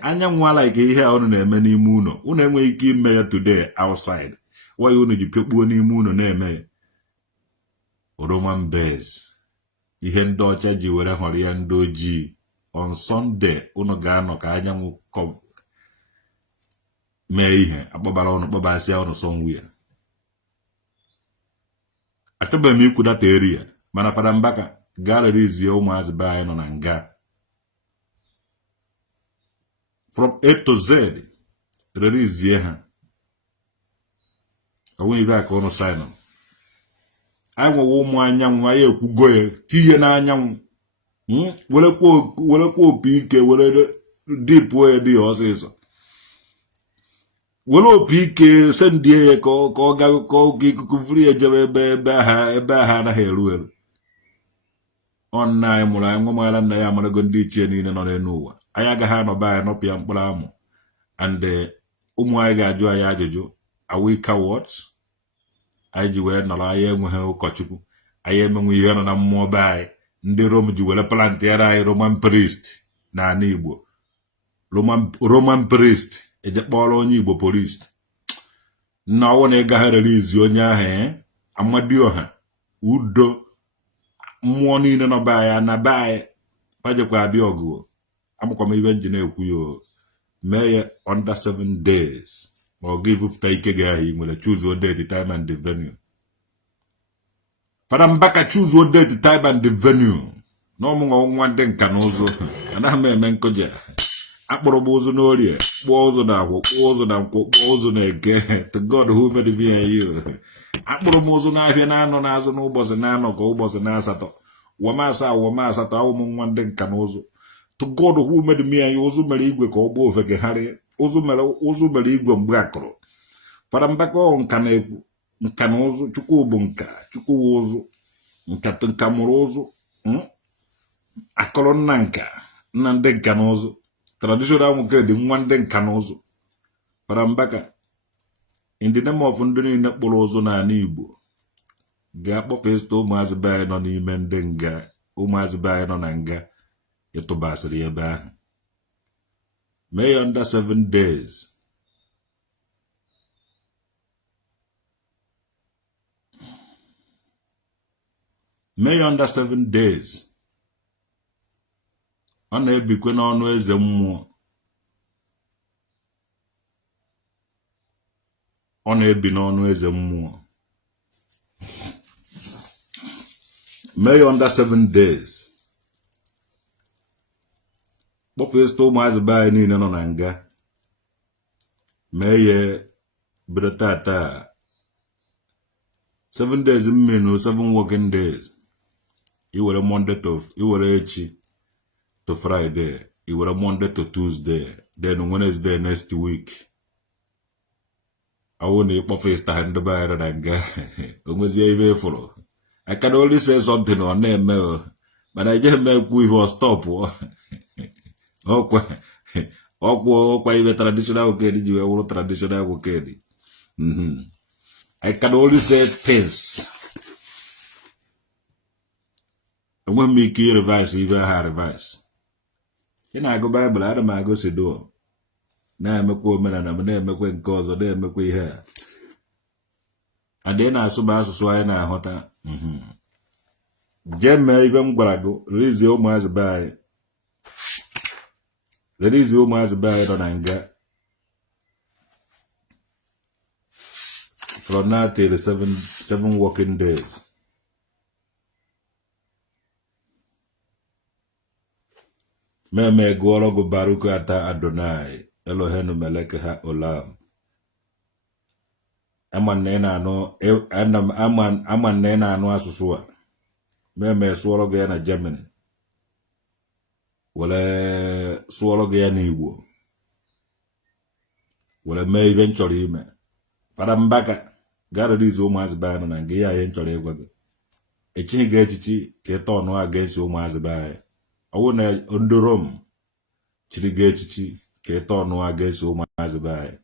anyanwụ ala ike ihe a ụnụ na-eme n'ime ụlọ ụnụ enweghị ike ime ya today outside why ụnụ ji pịakpuo n'ime ụlọ na-eme Roman bears ihe ndị ọcha ji were họrọ ya ndị ojii on Sunday ụnụ ga-anọ ka anyanwụ mee ihe akpọbara ụnụ kpọbasịa ụnụ somewhere. Achọbeghị m ikwu data area mana Fada Mbaka gaa release ụmụazị be anyị nọ na nga from A to Z release ha onweghị ibe aka ụnụ sign on. Anyị nwewe ụmụ anyanwụ anyị ekwugo ya tinye n'anyanwụ werekwa opi ike were dipụ ya dị ya ọsịsọ were opi ike sendie ya ka ọ ga ikuku vuri ya jebe ebe aha anaghị eru eru. Ọnna anyị mụrụ anyị nwa mara nna ya amarago ndị ichie niile nọ n'elu ụwa anyị agaghị anọba anyị nọpịa mkpụrụ amụ and ụmụ anyị ga-ajụ anyị ajụjụ are we cowards? Anyị ji wee nọrọ anyị enweghị ụkọchukwu anyị emenwe ihe nọ na mmụọ be anyị ndị Rom ji were plant yara anyị Roman priest n'ala Igbo Roman priest eje kpọrọ onye Igbo polist nna ọwụ na ịgaghị release onye ahụ Amadioha udo mmụọ niile nọ be anyị na be anyị pajekwa abịa ọgụ amụkwa m ibe nji na-ekwu ya mee ya under 7 days ma ọ ga-evufụta ike gị ahụ ị nwere choose your date, time and the venue. Fada Mbaka choose your date, time and the venue. N'ọmụnwa nwa ndị nka na ụzụ anaghị m eme nkụja akpụrụ m ụzụ n'orie kpụọ ụzụ na akwụ kpụọ ụzụ na nkwụ kpụọ ụzụ na eke to God who made me and you. Akpụrụ m ụzụ n'ahịa na-anọ n'azụ n'ụbọchị na-anọ ka ụbọchị na-asatọ wama asatọ awụ m nwa ndị nka na ụzụ to God who made me and you. Ụzụ mere igwe ka ọ gbuo ofegegharịa ụzụ mere igwe mgbe akụrụ. Fada Mbaka nka na-ekwu nka na ụzụ chukwu bụ nka chukwu ụzụ nka mụrụ ụzụ akọrọ nna nka nna ndị nka na ụzụ traditional nwoke dị nwa ndị nka na ụzụ. Fada Mbaka in the name of ndị niile kpụrụ ụzụ n'ala Igbo ga-akpọfesta ụmụazị be anyị nọ n'ime ndị nga ụmụazị be anyị nọ na nga ịtụbasịrị ebe ahụ mee ya under 7 days. Mee ya under 7 days. Ọ na-ebikwe n'ọnụ eze mmụọ. Ọ na-ebi n'ọnụ eze mmụọ. Mee ya under 7 days. Kpọfesta ụmụazị be anyị niile nọ na nga. Mee ya bido tata 7 days mmenu 7 working days. Iwere Monday to iwere echi to Friday, iwere Monday to Tuesday, then Wednesday next week. I won't kpọfesta ha ndị be anyị na nga onwezie ibe ịfụrụ. I can only say something on name but I just make we was stop. Okwa ibe traditional okedi ji wee wụrụ traditional okedi. I can only say things. Enwe m ike revise ibe ha revise. Ị na-agụ Bible ada m agụ Sido na-emekwa omenala m na-emekwa nke ọzọ na-emekwa ihe a. Adị na-asụ bụ asụsụ anyị na-aghọta. Jee mee ibe m gwara gị release ụmụazị be anyị. Release ụmụazị be anyị nọ na nga from now till 7 working days. Meme gụọrọ gụ Baruch ata Adonai Elohenu meleke ha olam. Ama na ị na-anụ asụsụ a. Meme sụọrọ gị ya na Germany. Were sụọrọ gị ya n'Igbo. Were mee ibe m chọrọ ime. Fada Mbaka gaa release ụmụazị be anyị na nga ya ihe m chọrọ ịgwa gị. Echighị gị echichi ka ịta ọnụ against ụmụazị be anyị. Ọ bụrụ na ndị Rom chiri gị echichi ka ịta ọnụ against ụmụazị be anyị.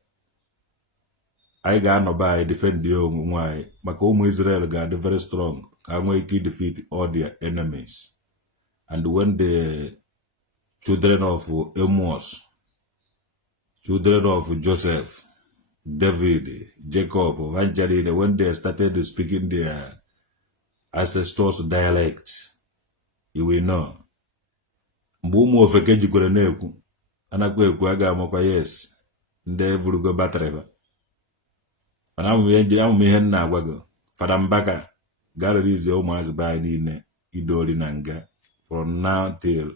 anyị ga-anọba anyị defend onwe anyị maka ụmụ Israel ga-adị very strong ka ha nwee ike defeat all their enemies. And when the children of Amos, children of Joseph, David, Jacob, Evangeline, when they started speaking their ancestors' dialects, you will know. Mgbe ụmụ ofeke jikwere na-ekwu anakwa ekwu aga amakwa yes ndị eburugo batrị ba. Mana amụ ihe nna agwa gị Fada Mbaka ga-release ụmụazị be anyị niile idori na nga from now till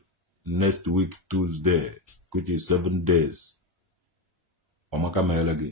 next week Tuesday, which is 7 days. Ọmaka meere gị